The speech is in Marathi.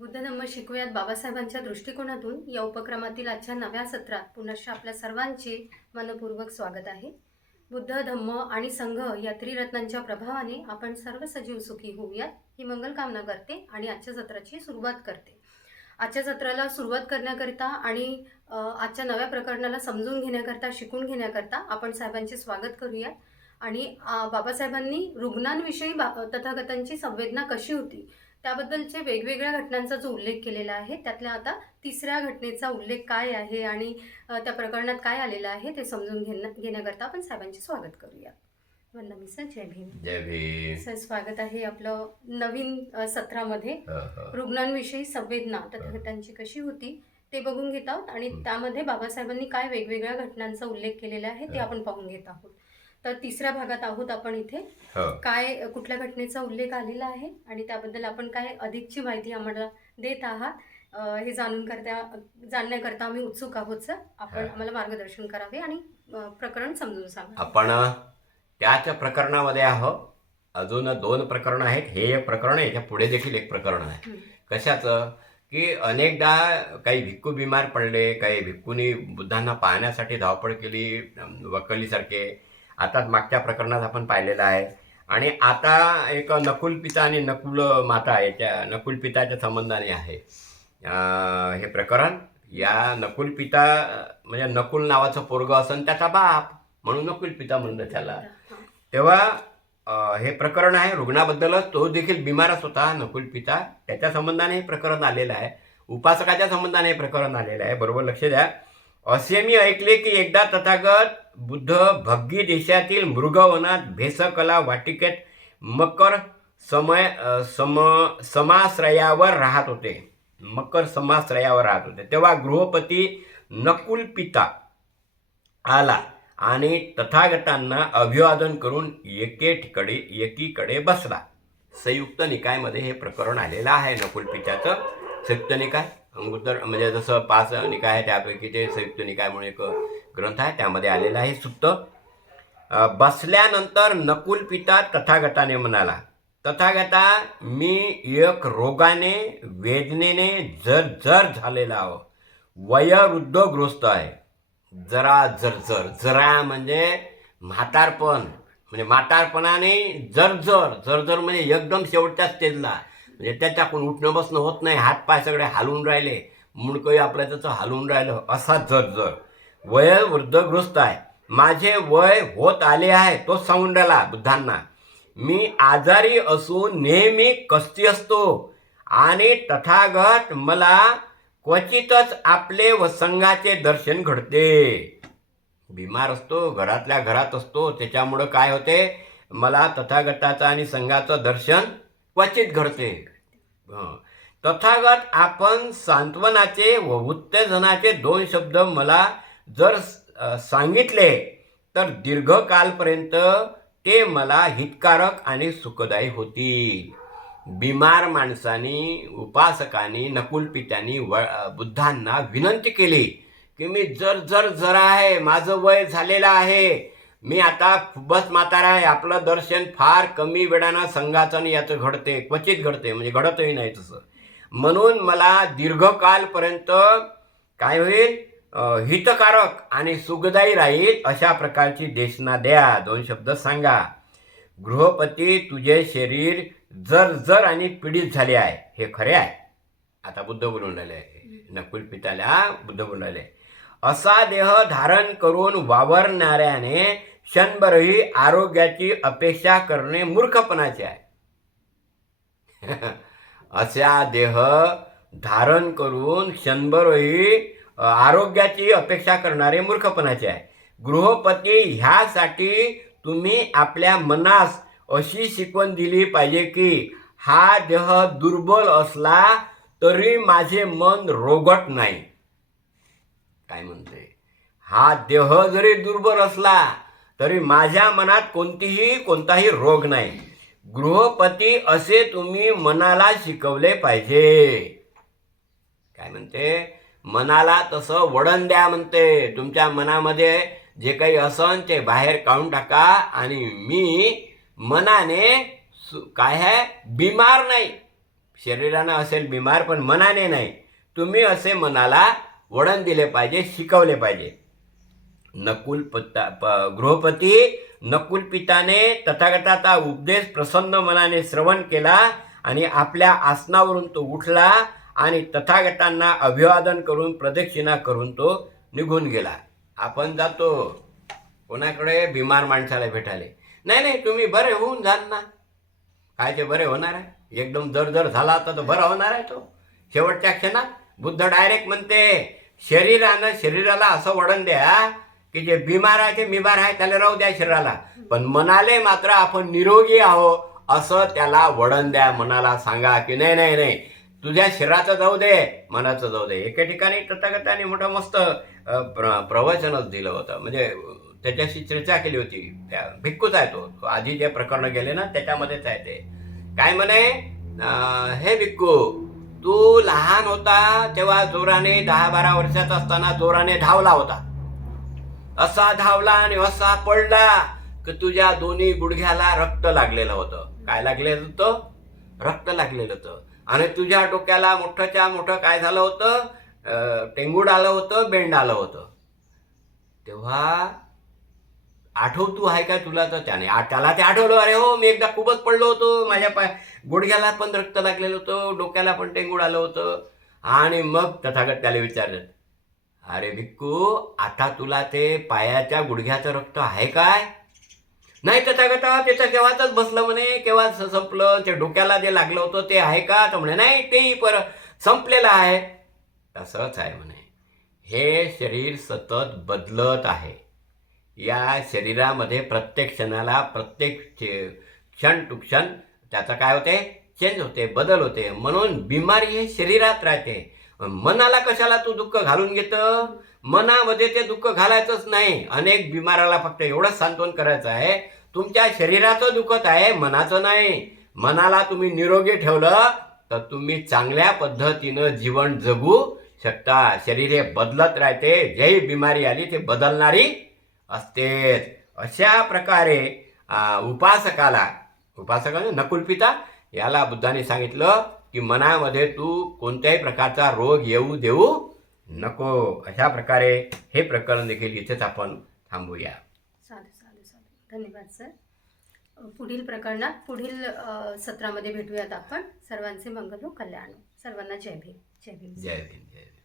बुद्ध धम्म शिकूयात बाबासाहेबांच्या दृष्टिकोनातून. या उपक्रमातील आजच्या नव्या सत्रात पुनश्च आपल्या सर्वांचे मनपूर्वक स्वागत आहे. बुद्ध धम्म आणि संघ या त्रिरत्नांच्या प्रभावाने आपण सर्व सजीव सुखी होऊयात ही मंगलकामना करते आणि आजच्या सत्राची सुरुवात करते. आजच्या सत्राला सुरुवात करण्याकरिता आणि आजच्या नव्या प्रकरणाला समजून घेण्याकरता शिकून घेण्याकरता आपण साहेबांचे स्वागत करूयात. आणि बाबासाहेबांनी रुग्णांविषयी बा तथागतांची संवेदना कशी होती? त्याबद्दलचे वेगवेगळ्या घटनांचा जो उल्लेख केलेला आहे त्यातल्या आता तिसऱ्या घटनेचा उल्लेख काय आहे आणि त्या प्रकरणात काय आलेलं आहे ते समजून घेण्या घेण्याकरता आपण साहेबांचे स्वागत करूया वंदमी सर जय भीम जय भीम सर स्वागत आहे आपलं नवीन सत्रामध्ये. रुग्णांविषयी संवेदना तथागतांची कशी होती ते बघून घेत आहोत आणि. त्यामध्ये बाबासाहेबांनी काय वेगवेगळ्या घटनांचा उल्लेख केलेला आहे ते. आपण पाहून घेत आहोत तर तिसऱ्या भागात आहोत आपण इथे. ह. काय कुठल्या घटनेचा उल्लेख आलेला आहे? आणि त्याबद्दल आपण काय अधिकची माहिती आम्हाला देत आहात? हे जाणून करता जाणण्याकरता आम्ही उत्सुक आहोत सर. आपण. आम्हाला मार्गदर्शन करावे आणि प्रकरण समजून सांगा आपण त्याच प्रकरणामध्ये आहोत. अजून दोन प्रकरण आहेत. हे एक प्रकरण आहे. याच्यापुढे देखील एक प्रकरण आहे. कशाचं? की अनेकदा काही भिक्खू बिमार पडले काही भिक्खूनी बुद्धांना पाहण्यासाठी धावपळ केली वकलीसारखे आता मागच्या प्रकरणात आपण पाहिलेलं आहे. आणि आता एक नकुल पिता आणि नकुल माता याच्या नकुल पिताच्या संबंधाने आहे. हे प्रकरण या नकुल पिता म्हणजे नकुल नावाचं पोरग असन त्याचा बाप म्हणून नकुल पिता म्हणलं त्याला. तेव्हा हे प्रकरण आहे रुग्णाबद्दलच तो देखील बिमारच होता नकुल पिता. त्याच्या संबंधाने हे प्रकरण आलेलं आहे. उपासकाच्या संबंधाने हे प्रकरण आलेलं आहे. बरोबर लक्ष द्या. असे मी ऐकले की एकदा तथागत बुद्ध भग्गी देशातील मृगवनात भेसकला वाटिकेत मकर समय सम समाश्रयावर राहत होते. मकर समाश्रयावर राहत होते. तेव्हा गृहपती नकुल पिता आला आणि तथागतांना अभिवादन करून एके ठिकडे एकीकडे बसला. संयुक्त निकायमध्ये हे प्रकरण आलेलं आहे. नकुल पित्याचं संयुक्त निकाय. अंगुत्तर म्हणजे जसं पाच निकाय आहे त्यापैकी ते संयुक्त निकायमुळे एक ग्रंथ आहे त्यामध्ये आलेलं आहे सुप्त. बसल्यानंतर नकुल पिता तथागताने म्हणाला तथागता मी एक रोगाने वेदनेने जर जर झालेला आहो वयोवृद्धग्रस्त आहे. जरा जरजर जरा म्हणजे म्हातारपण म्हणजे म्हातारपणाने जरजर जरजर म्हणजे एकदम शेवटच्या स्टेजला म्हणजे त्याच्याकडून उठणं बसणं होत नाही हातपाय सगळे हालून राहिले मुंडकंही आपल्या त्याचं हालून राहिलं असा जरजर वय वृद्धग्रस्त आहे. माझे वय होत आले आहे तो सांगून राहिला बुद्धांना. मी आजारी असून नेहमी कष्टी असतो. आणि तथागत मला क्वचितच आपले व संघाचे दर्शन घडते. बिमार असतो घरातल्या घरात असतो. त्याच्यामुळं काय होते? मला तथागताचं आणि संघाचं दर्शन क्वचित घडते. तथागत आपण सांत्वनाचे व उत्तेजनाचे दोन शब्द मला जर सांगितले तर दीर्घकालपर्यंत ते मला हितकारक आणि सुखदायी होतील. बिमार माणसानी उपासकांनी नकुलपित्यांनी व बुद्धांना विनंती केली की मी जर जर जरा आहे माझं वय झालेलं आहे मी आता खूपच म्हातारा आहे आपलं दर्शन फार कमी वेळानं संघाचं आणि याचं घडते क्वचित घडते म्हणजे घडतही नाही तसं. म्हणून मला दीर्घकालपर्यंत काय होईल? हितकारक आणि सुखदायी राहील अशा प्रकारची देशना द्या. दोन शब्द सांगा. गृहपती तुझे शरीर जर जर आणि पीडित झाले आहे. हे खरे आहे. आता बुद्ध बोलून राहिले नकुल पिताला बुद्ध बोलून राहिले असा देह धारण करून वावरणाऱ्याने क्षणभरही आरोग्याची अपेक्षा करणे मूर्खपणाचे आहे. असा देह धारण करून क्षणभरही आरोग्याची अपेक्षा करणारे मूर्खपणाचे आहे. गृहपती ह्यासाठी तुम्ही आपल्या मनास अशी शिकवण दिली पाहिजे की हा देह दुर्बल असला तरी माझे मन रोगट नाही. काय म्हणते? हा देह जरी दुर्बल असला तरी माझ्या मनात कोणतीही कोणताही रोग नाही. गृहपती असे तुम्ही मनाला शिकवले पाहिजे. काय म्हणते? मनाला तसं वळण द्या म्हणते. तुमच्या मनामध्ये जे काही असन ते बाहेर काढून टाका आणि मी मनाने काय आहे? बिमार नाही. शरीरानं असेल बिमार पण मनाने नाही. तुम्ही असे मनाला वळण दिले पाहिजे शिकवले पाहिजे. नकुल पत्ता प गृहपती नकुल पिताने तथागताचा उपदेश प्रसन्न मनाने श्रवण केला आणि आपल्या आसनावरून तो उठला. आणि तथागतांना अभिवादन करून प्रदक्षिणा करून तो निघून गेला. आपण जातो. कोणाकडे? बिमार माणसाला भेटाले नाही नाही तुम्ही बरे होऊन जाल ना. काय ते बरे होणार आहे? एकदम जर जर झाला तर तो बरा होणार आहे तो. शेवटच्या क्षणात बुद्ध डायरेक्ट म्हणते शरीरानं शरीराला असं वळण द्या की जे बिमार आहे ते बिमार आहे त्याला राहू द्या शरीराला. पण मनाले मात्र आपण निरोगी आहो असं त्याला वळण द्या. मनाला सांगा की नाही नाही नाही तुझ्या शरीराचं जाऊ दे मनाचं जाऊ दे. एके ठिकाणी तथागताने मोठं मस्त प्र प्रवचनच दिलं होतं. म्हणजे त्याच्याशी चर्चा केली होती. त्या भिक्कूच आहे तो. आधी जे प्रकरण गेले ना त्याच्यामध्येच आहे ते. काय म्हणे? अं, हे भिक्कू तू लहान होता तेव्हा जोराने दहा बारा वर्षाचा असताना जोराने धावला होता. असा धावला आणि असा पडला की तुझ्या दोन्ही गुडघ्याला रक्त लागलेलं होतं. काय लागलेलं होतं? रक्त लागलेलं होतं. आणि तुझ्या डोक्याला मोठंच्या मोठं काय झालं होतं? टेंगूड आलं होतं बेंड आलं होतं. तेव्हा आठवतू आहे का तुला तर त्याने? त्याला ते आठवलं. अरे हो मी एकदा खूपच पडलो होतो. माझ्या पाय गुडघ्याला पण रक्त लागलेलं होतं डोक्याला पण टेंगूड आलं होतं. आणि मग तथागत त्याला विचारलं अरे भिक्कू आता तुला ते पायाच्या गुडघ्याचं रक्त आहे काय? नाही तथागता तर केव्हाच बसलं म्हणे केव्हा संपलं ते डोक्याला जे लागलं होतं ते आहे का? तर म्हणे नाही तेही पर संपलेलं आहे. तसंच आहे म्हणे. हे शरीर सतत बदलत आहे. या शरीरामध्ये प्रत्येक क्षणाला प्रत्येक क्षण टू क्षण त्याचं काय होते? चेंज होते बदल होते. म्हणून बिमारी हे शरीरात राहते. मनाला कशाला तू दुःख घालून घेतं? मनामध्ये ते दुःख घालायचंच नाही. अनेक बिमाराला फक्त एवढंच सांत्वन करायचं आहे. तुमच्या शरीराचं दुखत आहे मनाचं नाही. मनाला तुम्ही निरोगी ठेवलं तर तुम्ही चांगल्या पद्धतीनं जीवन जगू शकता. शरीर हे बदलत राहते. जे बिमारी आली ते बदलणारी असतेच. अशा प्रकारे उपासकाला उपासकाने नकुलपिता याला बुद्धाने सांगितलं की मनामध्ये तू कोणत्याही प्रकारचा रोग येऊ देऊ नको अशा प्रकारे हे प्रकरण देखील इथेच आपण थांबूया. साधू साधू साधू धन्यवाद सर. पुढील प्रकरणात पुढील सत्रामध्ये भेटूयात आपण. सर्वांचे मंगल हो कल्याण. सर्वांना जय भीम. जय भीम जय भीम जय भीम.